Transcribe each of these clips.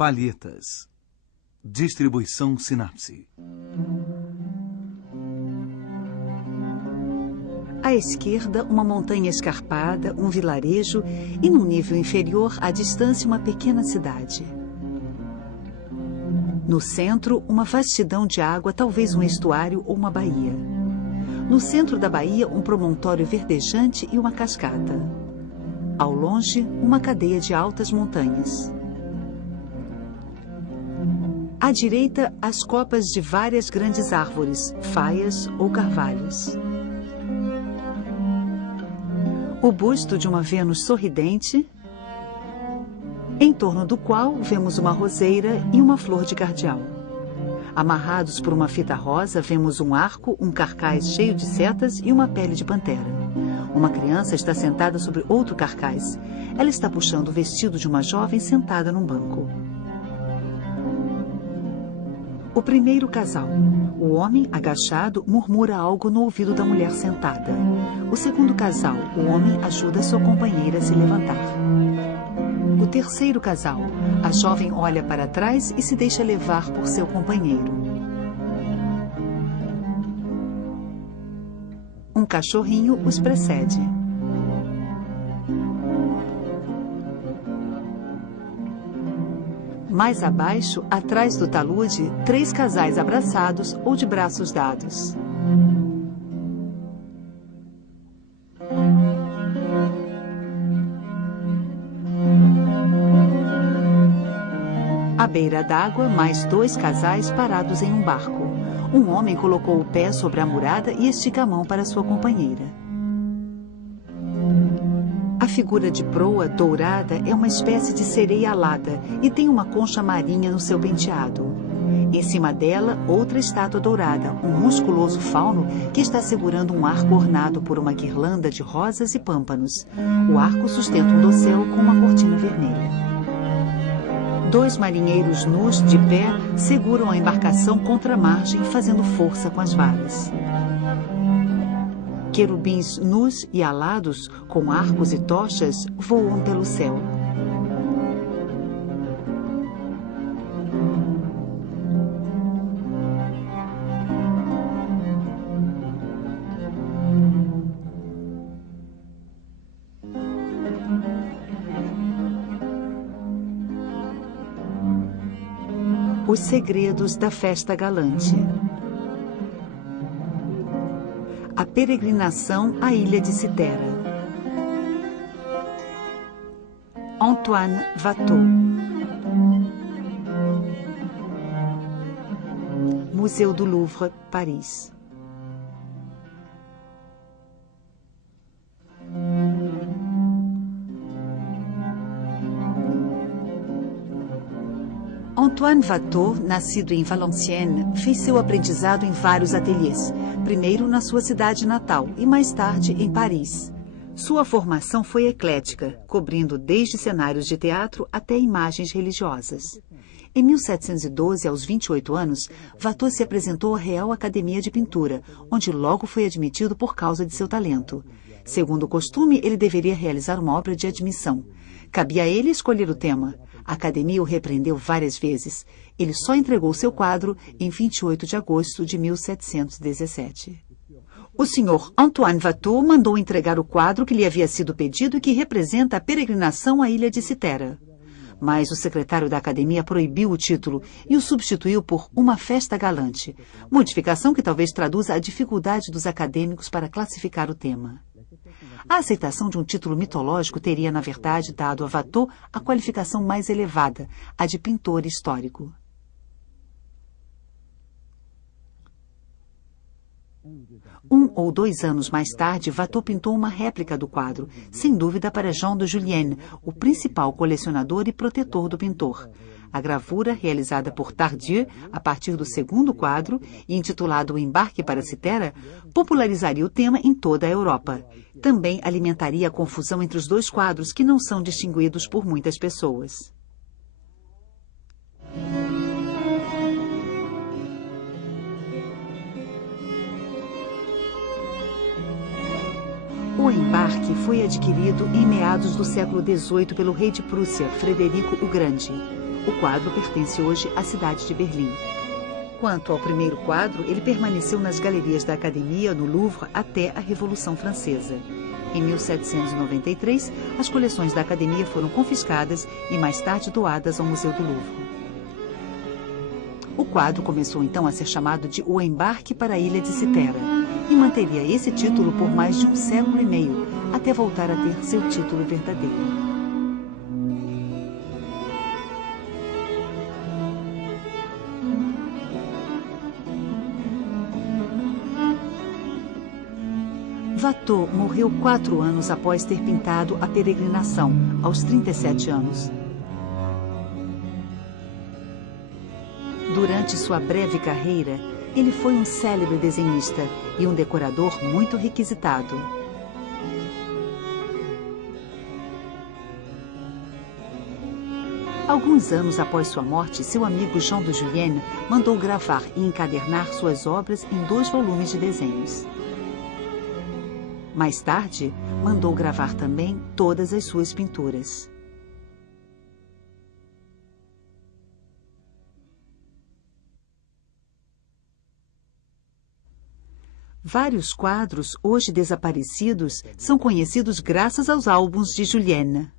Palhetas. Distribuição Sinapse. À esquerda, uma montanha escarpada, um vilarejo e, num nível inferior, à distância, uma pequena cidade. No centro, uma vastidão de água, talvez um estuário ou uma baía. No centro da baía, um promontório verdejante e uma cascata. Ao longe, uma cadeia de altas montanhas. À direita, as copas de várias grandes árvores, faias ou carvalhos. O busto de uma Vênus sorridente, em torno do qual vemos uma roseira e uma flor de cardeal. Amarrados por uma fita rosa, vemos um arco, um carcaz cheio de setas e uma pele de pantera. Uma criança está sentada sobre outro carcaz. Ela está puxando o vestido de uma jovem sentada num banco. O primeiro casal. O homem, agachado, murmura algo no ouvido da mulher sentada. O segundo casal. O homem ajuda sua companheira a se levantar. O terceiro casal. A jovem olha para trás e se deixa levar por seu companheiro. Um cachorrinho os precede. Mais abaixo, atrás do talude, 3 casais abraçados ou de braços dados. À beira d'água, mais 2 casais parados em um barco. Um homem colocou o pé sobre a murada e estica a mão para sua companheira. A figura de proa dourada é uma espécie de sereia alada e tem uma concha marinha no seu penteado. Em cima dela, outra estátua dourada, um musculoso fauno que está segurando um arco ornado por uma guirlanda de rosas e pâmpanos. O arco sustenta um dossel com uma cortina vermelha. 2 marinheiros nus, de pé, seguram a embarcação contra a margem, fazendo força com as varas. Querubins nus e alados, com arcos e tochas, voam pelo céu. Os segredos da festa galante. A peregrinação à ilha de Citera. Antoine Watteau. Museu do Louvre, Paris. Antoine Watteau, nascido em Valenciennes, fez seu aprendizado em vários ateliês, primeiro na sua cidade natal e mais tarde em Paris. Sua formação foi eclética, cobrindo desde cenários de teatro até imagens religiosas. Em 1712, aos 28 anos, Watteau se apresentou à Real Academia de Pintura, onde logo foi admitido por causa de seu talento. Segundo o costume, ele deveria realizar uma obra de admissão. Cabia a ele escolher o tema. A Academia o repreendeu várias vezes. Ele só entregou seu quadro em 28 de agosto de 1717. O senhor Antoine Watteau mandou entregar o quadro que lhe havia sido pedido e que representa a peregrinação à ilha de Citera. Mas o secretário da Academia proibiu o título e o substituiu por Uma Festa Galante, modificação que talvez traduza a dificuldade dos acadêmicos para classificar o tema. A aceitação de um título mitológico teria, na verdade, dado a Watteau a qualificação mais elevada, a de pintor histórico. Um ou 2 anos mais tarde, Watteau pintou uma réplica do quadro, sem dúvida para Jean de Julienne, o principal colecionador e protetor do pintor. A gravura, realizada por Tardieu a partir do segundo quadro e intitulado O Embarque para Citera, popularizaria o tema em toda a Europa. Também alimentaria a confusão entre os 2 quadros, que não são distinguidos por muitas pessoas. O embarque foi adquirido em meados do século XVIII pelo rei de Prússia, Frederico o Grande. O quadro pertence hoje à cidade de Berlim. Quanto ao primeiro quadro, ele permaneceu nas galerias da Academia, no Louvre, até a Revolução Francesa. Em 1793, as coleções da Academia foram confiscadas e mais tarde doadas ao Museu do Louvre. O quadro começou então a ser chamado de O Embarque para a Ilha de Citera e manteria esse título por mais de 1 século e meio, até voltar a ter seu título verdadeiro. Watteau morreu 4 anos após ter pintado A Peregrinação, aos 37 anos. Durante sua breve carreira, ele foi um célebre desenhista e um decorador muito requisitado. Alguns anos após sua morte, seu amigo Jean de Julienne mandou gravar e encadernar suas obras em 2 volumes de desenhos. Mais tarde, mandou gravar também todas as suas pinturas. Vários quadros, hoje desaparecidos, são conhecidos graças aos álbuns de Julienne.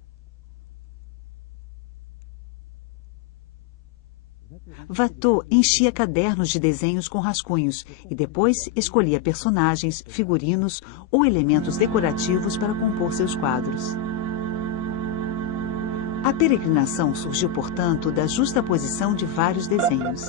Watteau enchia cadernos de desenhos com rascunhos e depois escolhia personagens, figurinos ou elementos decorativos para compor seus quadros. A Peregrinação surgiu, portanto, da justaposição de vários desenhos.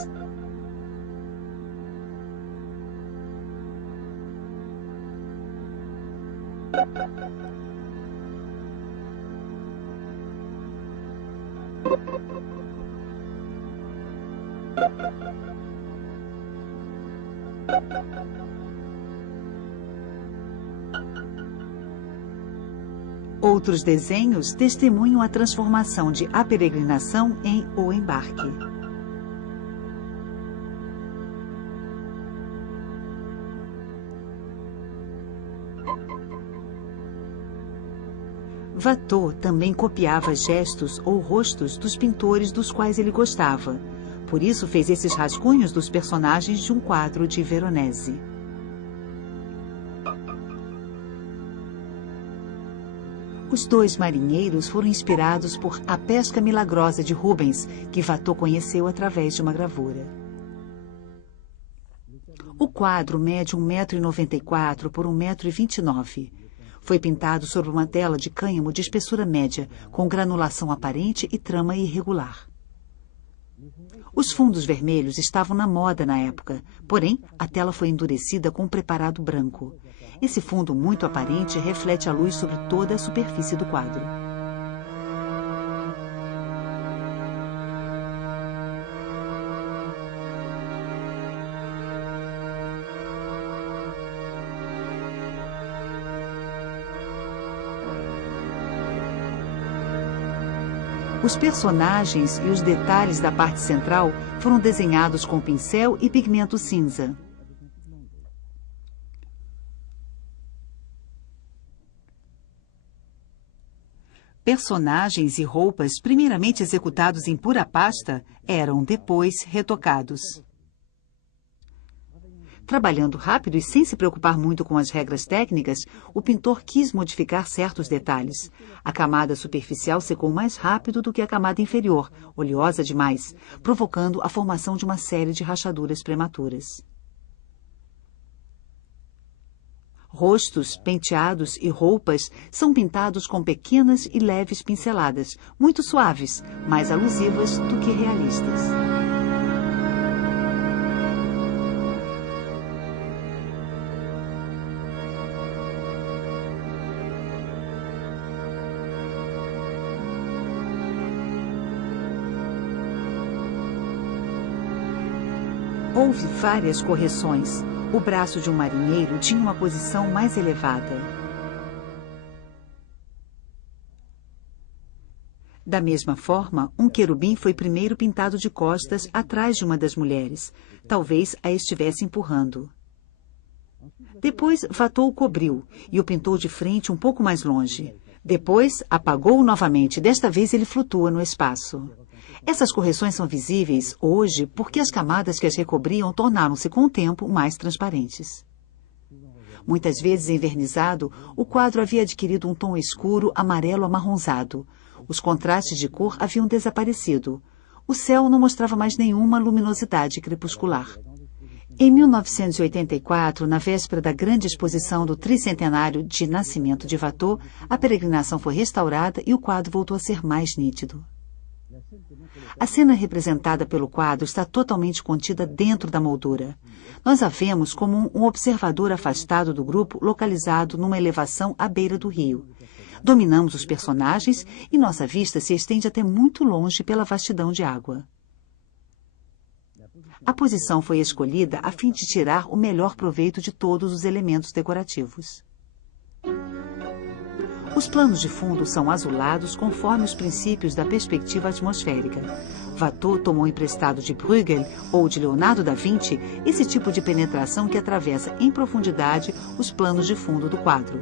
Outros desenhos testemunham a transformação de A Peregrinação em O Embarque. Watteau também copiava gestos ou rostos dos pintores dos quais ele gostava. Por isso fez esses rascunhos dos personagens de um quadro de Veronese. Os 2 marinheiros foram inspirados por A Pesca Milagrosa de Rubens, que Watteau conheceu através de uma gravura. O quadro mede 1,94 m por 1,29 m. Foi pintado sobre uma tela de cânhamo de espessura média, com granulação aparente e trama irregular. Os fundos vermelhos estavam na moda na época, porém, a tela foi endurecida com um preparado branco. Esse fundo muito aparente reflete a luz sobre toda a superfície do quadro. Os personagens e os detalhes da parte central foram desenhados com pincel e pigmento cinza. Personagens e roupas, primeiramente executados em pura pasta, eram depois retocados. Trabalhando rápido e sem se preocupar muito com as regras técnicas, o pintor quis modificar certos detalhes. A camada superficial secou mais rápido do que a camada inferior, oleosa demais, provocando a formação de uma série de rachaduras prematuras. Rostos, penteados e roupas são pintados com pequenas e leves pinceladas, muito suaves, mais alusivas do que realistas. Houve várias correções. O braço de um marinheiro tinha uma posição mais elevada. Da mesma forma, um querubim foi primeiro pintado de costas atrás de uma das mulheres. Talvez a estivesse empurrando. Depois, Watteau o cobriu e o pintou de frente um pouco mais longe. Depois, apagou-o novamente. Desta vez, ele flutua no espaço. Essas correções são visíveis hoje porque as camadas que as recobriam tornaram-se com o tempo mais transparentes. Muitas vezes envernizado, o quadro havia adquirido um tom escuro amarelo amarronzado. Os contrastes de cor haviam desaparecido. O céu não mostrava mais nenhuma luminosidade crepuscular. Em 1984, na véspera da grande exposição do tricentenário de nascimento de Watteau, a peregrinação foi restaurada e o quadro voltou a ser mais nítido. A cena representada pelo quadro está totalmente contida dentro da moldura. Nós a vemos como um observador afastado do grupo, localizado numa elevação à beira do rio. Dominamos os personagens e nossa vista se estende até muito longe pela vastidão de água. A posição foi escolhida a fim de tirar o melhor proveito de todos os elementos decorativos. Os planos de fundo são azulados conforme os princípios da perspectiva atmosférica. Watteau tomou emprestado de Bruegel ou de Leonardo da Vinci esse tipo de penetração que atravessa em profundidade os planos de fundo do quadro.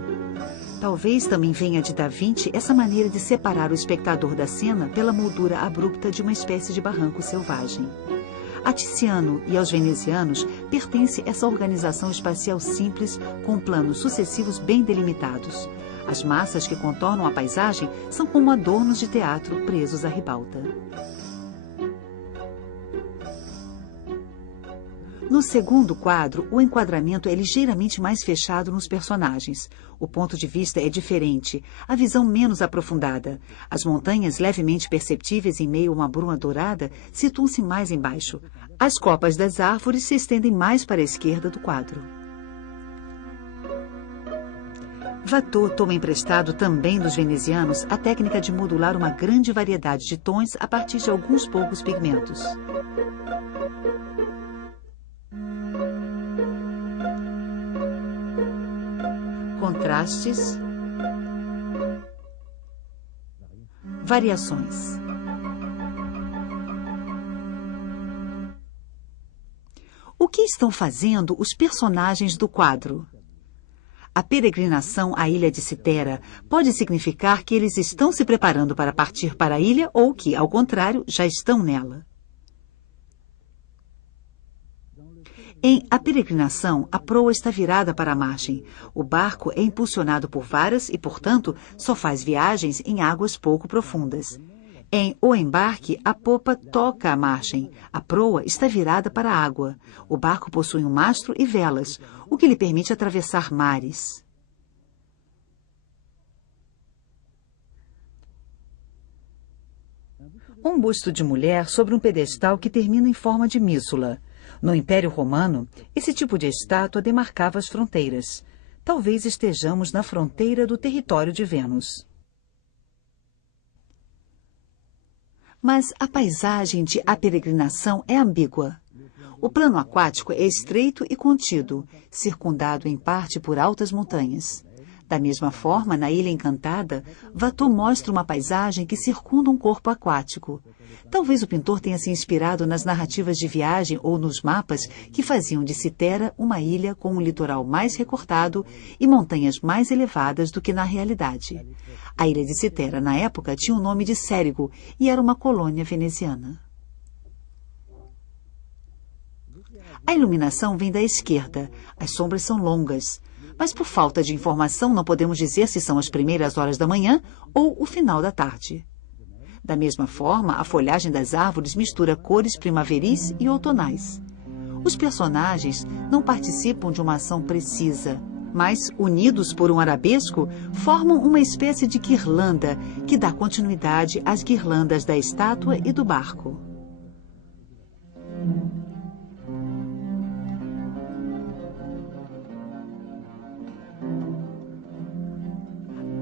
Talvez também venha de Da Vinci essa maneira de separar o espectador da cena pela moldura abrupta de uma espécie de barranco selvagem. A Tiziano e aos venezianos pertence essa organização espacial simples com planos sucessivos bem delimitados. As massas que contornam a paisagem são como adornos de teatro presos à ribalta. No segundo quadro, o enquadramento é ligeiramente mais fechado nos personagens. O ponto de vista é diferente, a visão menos aprofundada. As montanhas levemente perceptíveis em meio a uma bruma dourada situam-se mais embaixo. As copas das árvores se estendem mais para a esquerda do quadro. Watteau toma emprestado também dos venezianos a técnica de modular uma grande variedade de tons a partir de alguns poucos pigmentos. Contrastes, variações. O que estão fazendo os personagens do quadro? A peregrinação à ilha de Citera pode significar que eles estão se preparando para partir para a ilha ou que, ao contrário, já estão nela. Em A Peregrinação, a proa está virada para a margem. O barco é impulsionado por varas e, portanto, só faz viagens em águas pouco profundas. Em O Embarque, a popa toca a margem. A proa está virada para a água. O barco possui um mastro e velas, o que lhe permite atravessar mares. Um busto de mulher sobre um pedestal que termina em forma de mísula. No Império Romano, esse tipo de estátua demarcava as fronteiras. Talvez estejamos na fronteira do território de Vênus. Mas a paisagem de A Peregrinação é ambígua. O plano aquático é estreito e contido, circundado em parte por altas montanhas. Da mesma forma, na Ilha Encantada, Watteau mostra uma paisagem que circunda um corpo aquático. Talvez o pintor tenha se inspirado nas narrativas de viagem ou nos mapas que faziam de Citera uma ilha com um litoral mais recortado e montanhas mais elevadas do que na realidade. A ilha de Citera, na época, tinha o nome de Cérigo e era uma colônia veneziana. A iluminação vem da esquerda. As sombras são longas. Mas por falta de informação não podemos dizer se são as primeiras horas da manhã ou o final da tarde. Da mesma forma, a folhagem das árvores mistura cores primaveris e outonais. Os personagens não participam de uma ação precisa, mas, unidos por um arabesco, formam uma espécie de guirlanda que dá continuidade às guirlandas da estátua e do barco.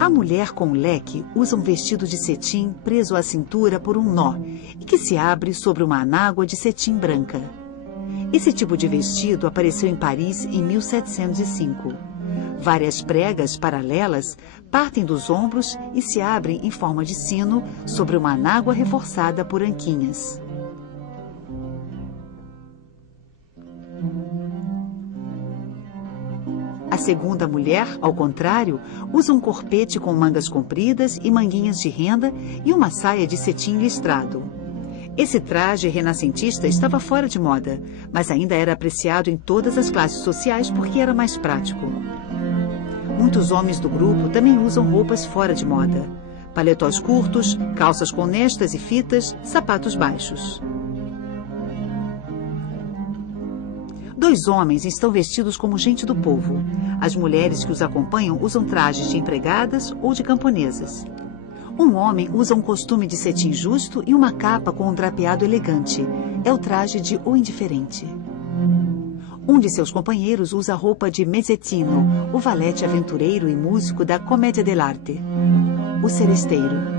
A mulher com o leque usa um vestido de cetim preso à cintura por um nó e que se abre sobre uma anágua de cetim branca. Esse tipo de vestido apareceu em Paris em 1705. Várias pregas paralelas partem dos ombros e se abrem em forma de sino sobre uma anágua reforçada por anquinhas. A segunda mulher, ao contrário, usa um corpete com mangas compridas e manguinhas de renda e uma saia de cetim listrado. Esse traje renascentista estava fora de moda, mas ainda era apreciado em todas as classes sociais porque era mais prático. Muitos homens do grupo também usam roupas fora de moda. Paletós curtos, calças com nestas e fitas, sapatos baixos. 2 homens estão vestidos como gente do povo. As mulheres que os acompanham usam trajes de empregadas ou de camponesas. Um homem usa um costume de cetim justo e uma capa com um drapeado elegante. É o traje de O Indiferente. Um de seus companheiros usa a roupa de Mezzetino, o valete aventureiro e músico da Commedia dell'arte, o seresteiro.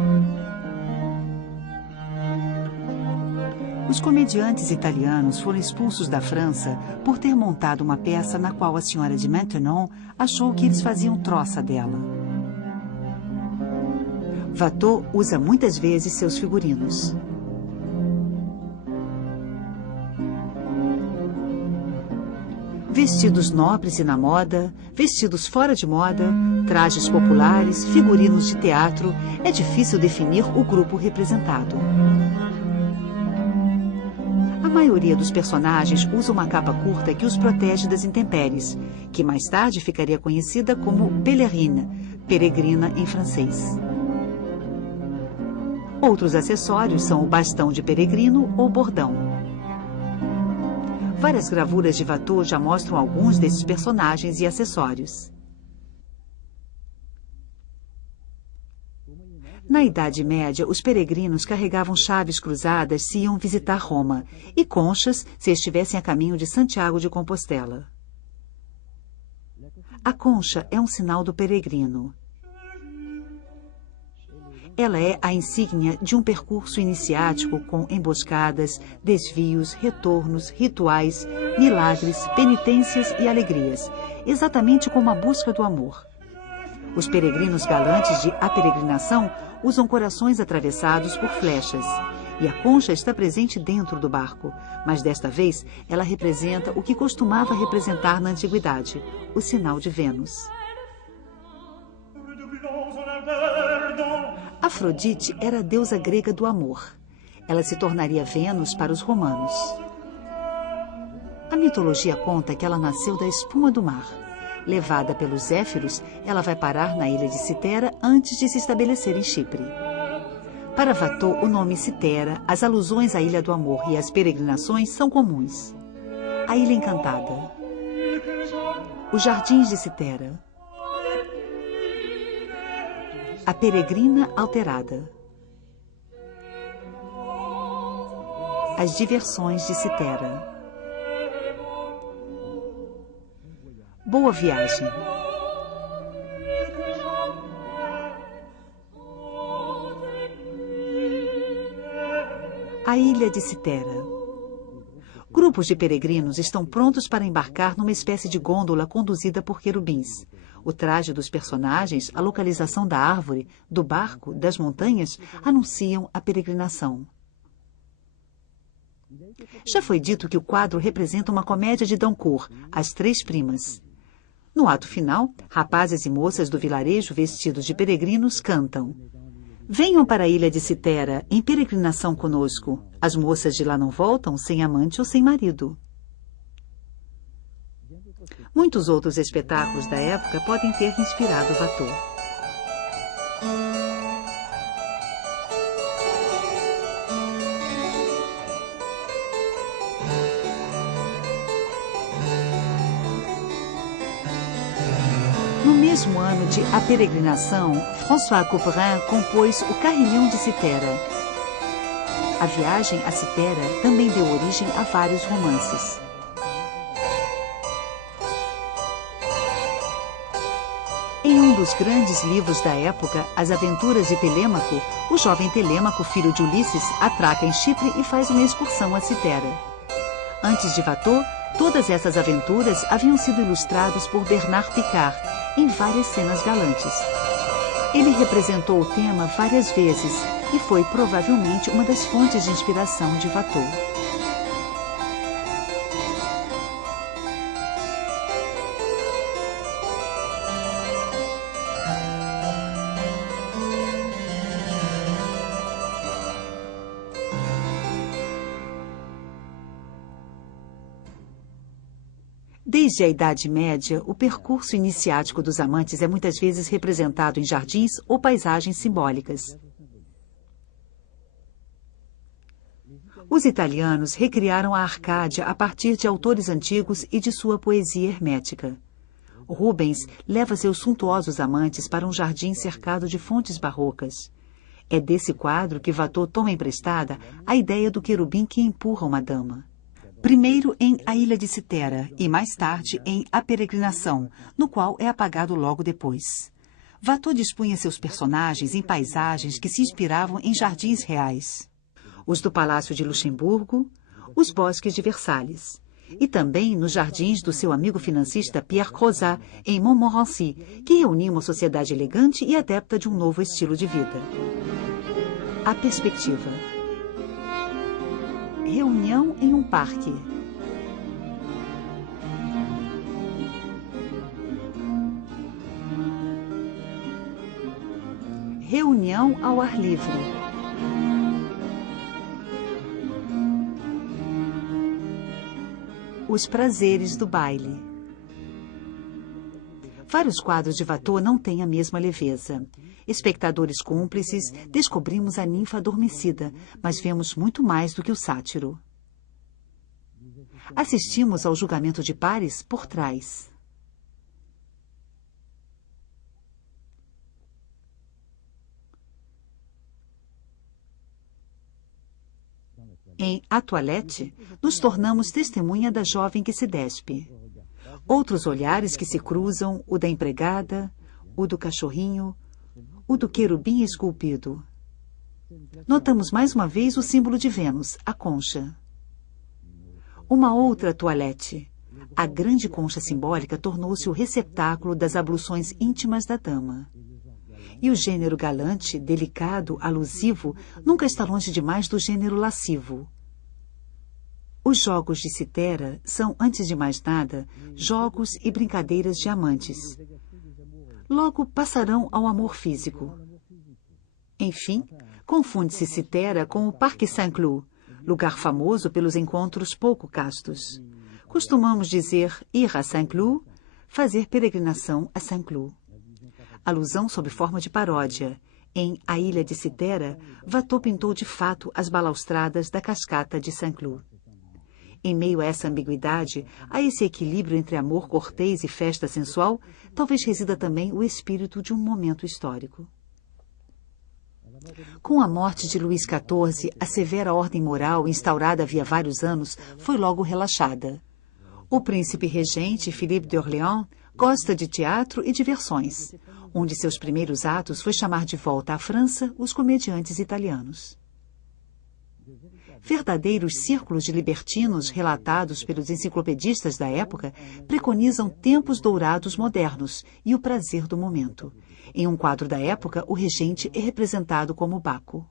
Os comediantes italianos foram expulsos da França por ter montado uma peça na qual a senhora de Maintenon achou que eles faziam troça dela. Watteau usa muitas vezes seus figurinos. Vestidos nobres e na moda, vestidos fora de moda, trajes populares, figurinos de teatro, é difícil definir o grupo representado. A maioria dos personagens usa uma capa curta que os protege das intempéries, que mais tarde ficaria conhecida como pèlerine, peregrina em francês. Outros acessórios são o bastão de peregrino ou bordão. Várias gravuras de Watteau já mostram alguns desses personagens e acessórios. Na Idade Média, os peregrinos carregavam chaves cruzadas se iam visitar Roma e conchas se estivessem a caminho de Santiago de Compostela. A concha é um sinal do peregrino. Ela é a insígnia de um percurso iniciático com emboscadas, desvios, retornos, rituais, milagres, penitências e alegrias, exatamente como a busca do amor. Os peregrinos galantes de A Peregrinação usam corações atravessados por flechas, e a concha está presente dentro do barco, mas desta vez ela representa o que costumava representar na antiguidade, o sinal de Vênus. Afrodite era a deusa grega do amor. Ela se tornaria Vênus para os romanos. A mitologia conta que ela nasceu da espuma do mar. Levada pelos Zéfiros, ela vai parar na ilha de Citera antes de se estabelecer em Chipre. Para Watteau, o nome Citera, as alusões à Ilha do Amor e as peregrinações são comuns. A Ilha Encantada. Os Jardins de Citera. A Peregrina Alterada. As Diversões de Citera. Boa Viagem. A Ilha de Citera. Grupos de peregrinos estão prontos para embarcar numa espécie de gôndola conduzida por querubins. O traje dos personagens, a localização da árvore, do barco, das montanhas, anunciam a peregrinação. Já foi dito que o quadro representa uma comédia de Dancourt, As Três Primas. No ato final, rapazes e moças do vilarejo vestidos de peregrinos cantam: venham para a ilha de Citera, em peregrinação conosco. As moças de lá não voltam sem amante ou sem marido. Muitos outros espetáculos da época podem ter inspirado Watteau. No mesmo ano de A Peregrinação, François Couperin compôs O Carrilhão de Citera. A viagem a Citera também deu origem a vários romances. Em um dos grandes livros da época, As Aventuras de Telêmaco, o jovem Telêmaco, filho de Ulisses, atraca em Chipre e faz uma excursão a Citera. Antes de Watteau, todas essas aventuras haviam sido ilustradas por Bernard Picard, em várias cenas galantes. Ele representou o tema várias vezes e foi provavelmente uma das fontes de inspiração de Watteau. Desde a Idade Média, o percurso iniciático dos amantes é muitas vezes representado em jardins ou paisagens simbólicas. Os italianos recriaram a Arcádia a partir de autores antigos e de sua poesia hermética. Rubens leva seus suntuosos amantes para um jardim cercado de fontes barrocas. É desse quadro que Watteau toma emprestada a ideia do querubim que empurra uma dama. Primeiro em A Ilha de Citera e mais tarde em A Peregrinação, no qual é apagado logo depois. Watteau dispunha seus personagens em paisagens que se inspiravam em jardins reais. Os do Palácio de Luxemburgo, os bosques de Versalhes. E também nos jardins do seu amigo financista Pierre Crozat, em Montmorency, que reunia uma sociedade elegante e adepta de um novo estilo de vida. A perspectiva. Reunião em um parque. Reunião ao ar livre. Os prazeres do baile. Vários quadros de Watteau não têm a mesma leveza. Espectadores cúmplices, descobrimos a ninfa adormecida, mas vemos muito mais do que o sátiro. Assistimos ao julgamento de pares por trás. Em A Toilette, nos tornamos testemunha da jovem que se despe. Outros olhares que se cruzam, o da empregada, o do cachorrinho, o do querubim esculpido. Notamos mais uma vez o símbolo de Vênus, a concha. Uma outra toilette. A grande concha simbólica tornou-se o receptáculo das abluções íntimas da dama. E o gênero galante, delicado, alusivo, nunca está longe demais do gênero lascivo. Os jogos de Citera são, antes de mais nada, jogos e brincadeiras de amantes. Logo passarão ao amor físico. Enfim, confunde-se Citera com o Parque Saint-Cloud, lugar famoso pelos encontros pouco castos. Costumamos dizer ir a Saint-Cloud, fazer peregrinação a Saint-Cloud. Alusão sob forma de paródia. Em A Ilha de Citera, Watteau pintou de fato as balaustradas da cascata de Saint-Cloud. Em meio a essa ambiguidade, a esse equilíbrio entre amor cortês e festa sensual, talvez resida também o espírito de um momento histórico. Com a morte de Luís XIV, a severa ordem moral, instaurada havia vários anos, foi logo relaxada. O príncipe regente, Philippe de Orléans, gosta de teatro e diversões. Um de seus primeiros atos foi chamar de volta à França os comediantes italianos. Verdadeiros círculos de libertinos relatados pelos enciclopedistas da época preconizam tempos dourados modernos e o prazer do momento. Em um quadro da época, o regente é representado como Baco.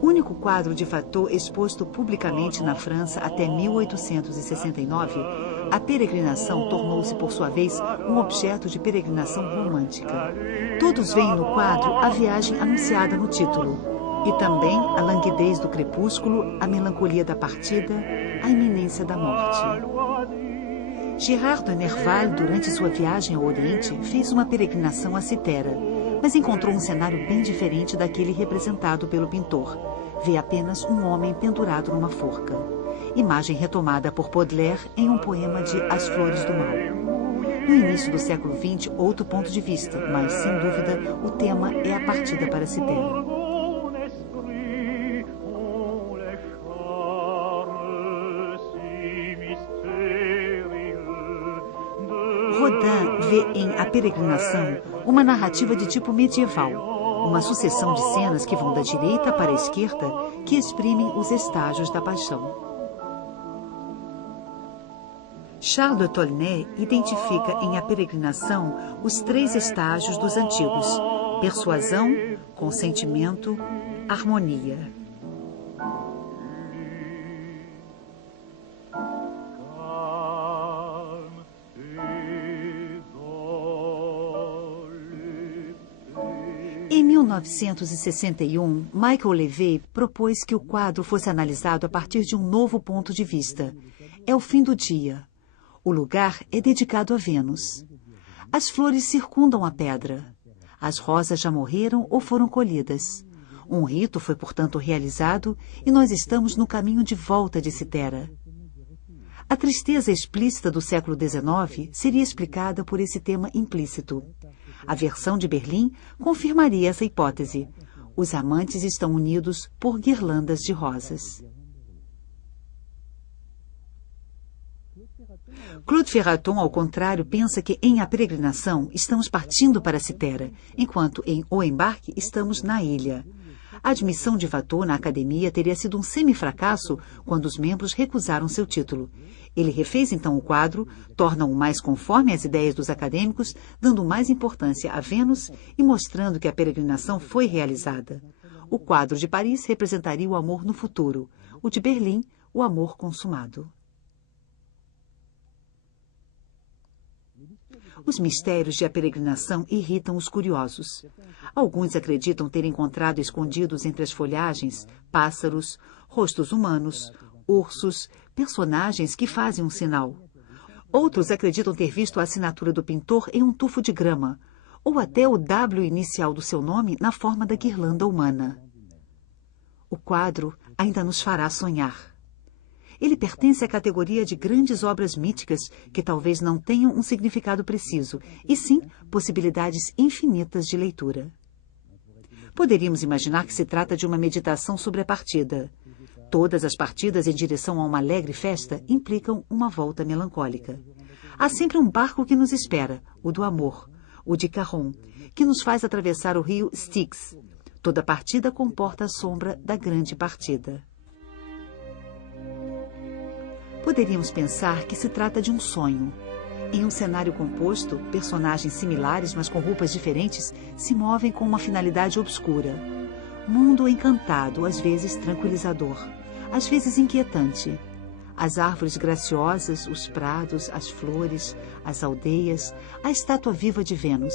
Único quadro de Watteau exposto publicamente na França até 1869, a peregrinação tornou-se, por sua vez, um objeto de peregrinação romântica. Todos veem no quadro a viagem anunciada no título, e também a languidez do crepúsculo, a melancolia da partida, a iminência da morte. Girard de Nerval, durante sua viagem ao Oriente, fez uma peregrinação a Citera, mas encontrou um cenário bem diferente daquele representado pelo pintor. Vê apenas um homem pendurado numa forca. Imagem retomada por Baudelaire em um poema de As Flores do Mal. No início do século XX, outro ponto de vista, mas, sem dúvida, o tema é a partida para Citera. Rodin vê em A Peregrinação uma narrativa de tipo medieval, uma sucessão de cenas que vão da direita para a esquerda que exprimem os estágios da paixão. Charles de Tolnay identifica em A Peregrinação os 3 estágios dos antigos: persuasão, consentimento, harmonia. Em 1961, Michael Levy propôs que o quadro fosse analisado a partir de um novo ponto de vista. É o fim do dia. O lugar é dedicado a Vênus. As flores circundam a pedra. As rosas já morreram ou foram colhidas. Um rito foi, portanto, realizado e nós estamos no caminho de volta de Citera. A tristeza explícita do século XIX seria explicada por esse tema implícito. A versão de Berlim confirmaria essa hipótese. Os amantes estão unidos por guirlandas de rosas. Claude Ferraton, ao contrário, pensa que em A Peregrinação estamos partindo para Citera, enquanto em O Embarque estamos na ilha. A admissão de Watteau na academia teria sido um semifracasso quando os membros recusaram seu título. Ele refez então o quadro, torna-o mais conforme às ideias dos acadêmicos, dando mais importância a Vênus e mostrando que a peregrinação foi realizada. O quadro de Paris representaria o amor no futuro, o de Berlim, o amor consumado. Os mistérios de A Peregrinação irritam os curiosos. Alguns acreditam ter encontrado escondidos entre as folhagens pássaros, rostos humanos, ursos, personagens que fazem um sinal. Outros acreditam ter visto a assinatura do pintor em um tufo de grama, ou até o W inicial do seu nome na forma da guirlanda humana. O quadro ainda nos fará sonhar. Ele pertence à categoria de grandes obras míticas que talvez não tenham um significado preciso, e sim possibilidades infinitas de leitura. Poderíamos imaginar que se trata de uma meditação sobre a partida. Todas as partidas em direção a uma alegre festa implicam uma volta melancólica. Há sempre um barco que nos espera, o do amor, o de Caron, que nos faz atravessar o rio Styx. Toda partida comporta a sombra da grande partida. Poderíamos pensar que se trata de um sonho. Em um cenário composto, personagens similares, mas com roupas diferentes, se movem com uma finalidade obscura. Mundo encantado, às vezes tranquilizador, às vezes inquietante. As árvores graciosas, os prados, as flores, as aldeias, a estátua viva de Vênus.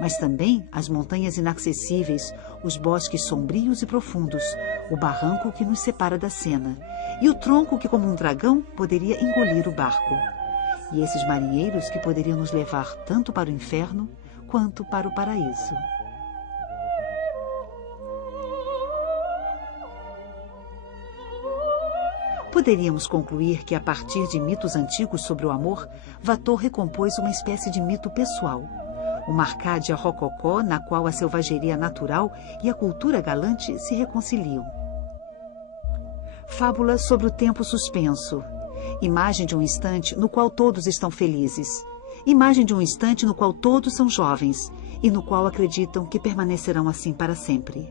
Mas também as montanhas inacessíveis, os bosques sombrios e profundos, o barranco que nos separa da cena, e o tronco que, como um dragão, poderia engolir o barco. E esses marinheiros que poderiam nos levar tanto para o inferno quanto para o paraíso. Poderíamos concluir que, a partir de mitos antigos sobre o amor, Watteau recompôs uma espécie de mito pessoal. Uma Arcádia rococó na qual a selvageria natural e a cultura galante se reconciliam. Fábula sobre o tempo suspenso. Imagem de um instante no qual todos estão felizes. Imagem de um instante no qual todos são jovens e no qual acreditam que permanecerão assim para sempre.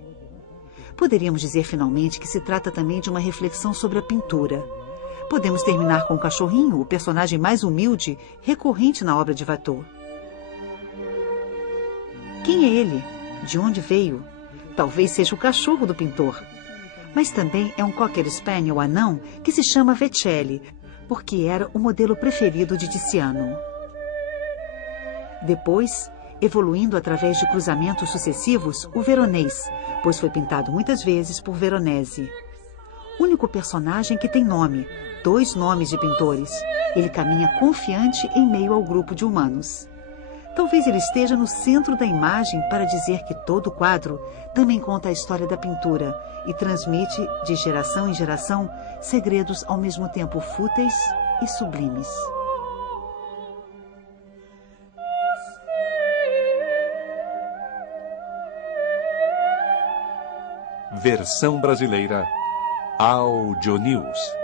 Poderíamos dizer finalmente que se trata também de uma reflexão sobre a pintura. Podemos terminar com o cachorrinho, o personagem mais humilde, recorrente na obra de Watteau. Quem é ele? De onde veio? Talvez seja o cachorro do pintor. Mas também é um Cocker Spaniel anão que se chama Vecelli, porque era o modelo preferido de Tiziano. Depois, evoluindo através de cruzamentos sucessivos, o veronês, pois foi pintado muitas vezes por Veronese. Único personagem que tem nome, 2 nomes de pintores. Ele caminha confiante em meio ao grupo de humanos. Talvez ele esteja no centro da imagem para dizer que todo o quadro também conta a história da pintura e transmite, de geração em geração, segredos ao mesmo tempo fúteis e sublimes. Versão brasileira Audio News.